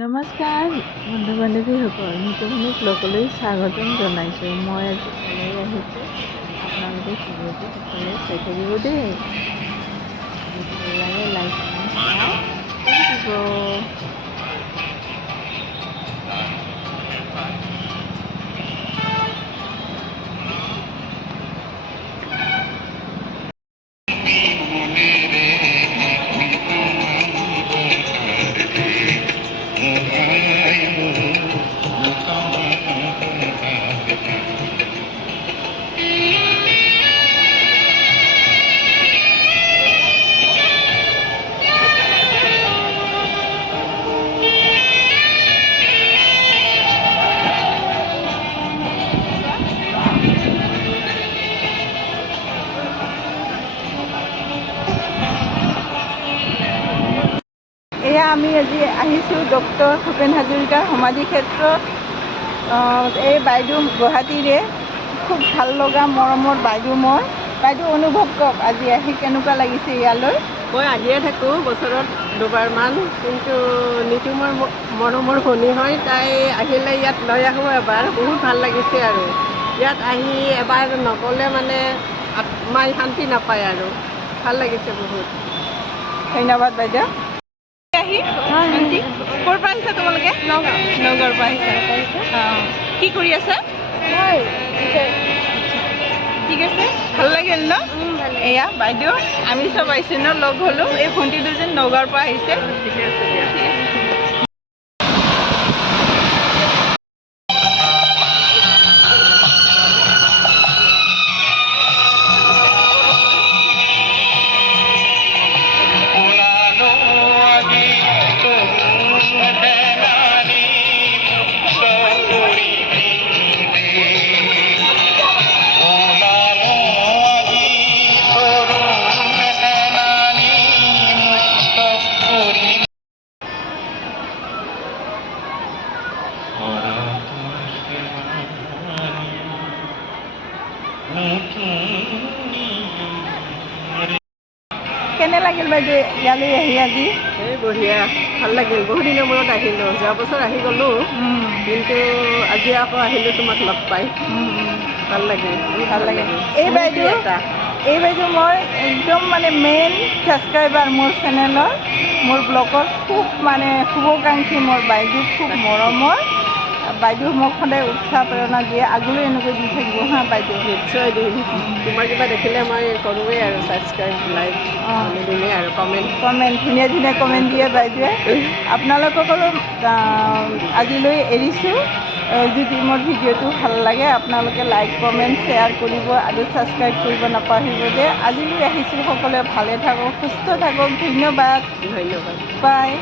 নমস্কাৰ বন্ধু বান্ধৱীসকল, নিতুমণি ব্লগলৈ স্বাগতম জনাইছোঁ। মই আজি ওলাই আহিছোঁ, আপোনালোকে ভিডিঅ'টো সকলোৱে চাই থাকিব দেই। যদি ভাল লাগে লাইক কমেণ্ট শ্বেয়াৰ কৰি দিব। এয়া আমি আজি আহিছোঁ ডক্টৰ ভূপেন হাজৰিকাৰ সমাধি ক্ষেত্ৰত। এই বাইদেউ গুৱাহাটীৰে খুব ভাল লগা মৰমৰ বাইদেউ। বাইদেউ অনুভৱ কওক, আজি আহি কেনেকুৱা লাগিছে ইয়ালৈ? মই আহিয়ে থাকোঁ বছৰত দুবাৰমান, কিন্তু নিতুমৰ মৰমৰ ভনী হয়, তাই আহিলে ইয়াত লৈ আহোঁ এবাৰ। বহুত ভাল লাগিছে আৰু ইয়াত আহি এবাৰ নগ'লে মানে আত্মাই শান্তি নাপায় আৰু ভাল লাগিছে বহুত। ধন্যবাদ বাইদেউ। ক'ৰ পৰা আহিছা তোমালোকে? নগাঁৱৰ পৰা আহিছা। কি কৰি আছা? ঠিক আছে, ভাল লাগিল ন? এয়া বাইদেউ, আমি চব আহিছোঁ ন, লগ হ'লোঁ। এই ভণ্টি দুজন নগাঁৱৰ পৰা আহিছে। ঠিকে আছে দিয়া। কেনে লাগিল বাইদেউ ইয়ালৈ আহি আজি? এই বঢ়িয়া, ভাল লাগিল। বহুত দিনৰ মূৰত আহিলোঁ। যোৱা বছৰ আহি গ'লোঁ, কিন্তু আজি আকৌ আহিলোঁ তোমাক লগ পাই। ভাল লাগিল, ভাল লাগিল। এই বাইদেউ মই একদম মেইন ছাবস্ক্ৰাইবাৰ মোৰ চেনেলৰ, মোৰ ব্লগৰ খুব শুভাকাংক্ষী। মোৰ বাইদেউ খুব মৰমৰ বাইদেউ, মোক সদায় উৎসাহ প্ৰেৰণা দিয়ে। আগলৈ এনেকৈ দি থাকিব হা বাইদেউ। নিশ্চয় দিম। তোমাৰ কিবা দেখিলে মই কৰোঁৱেই আৰু ছাবস্ক্ৰাইব, লাইক দিমেই আৰু কমেণ্ট ধুনীয়া ধুনীয়া কমেণ্ট দিয়ে বাইদেৱে। আপোনালোকসকলো আজিলৈ এৰিছোঁ। যদি মোৰ ভিডিঅ'টো ভাল লাগে আপোনালোকে লাইক কমেণ্ট শ্বেয়াৰ কৰিব আৰু ছাবস্ক্ৰাইব কৰিব নাপাহৰিব যে। আজিলৈ আহিছোঁ, সকলোৱে ভালে থাকক, সুস্থ থাকক। ধন্যবাদ। ধন্যবাদ। বাই।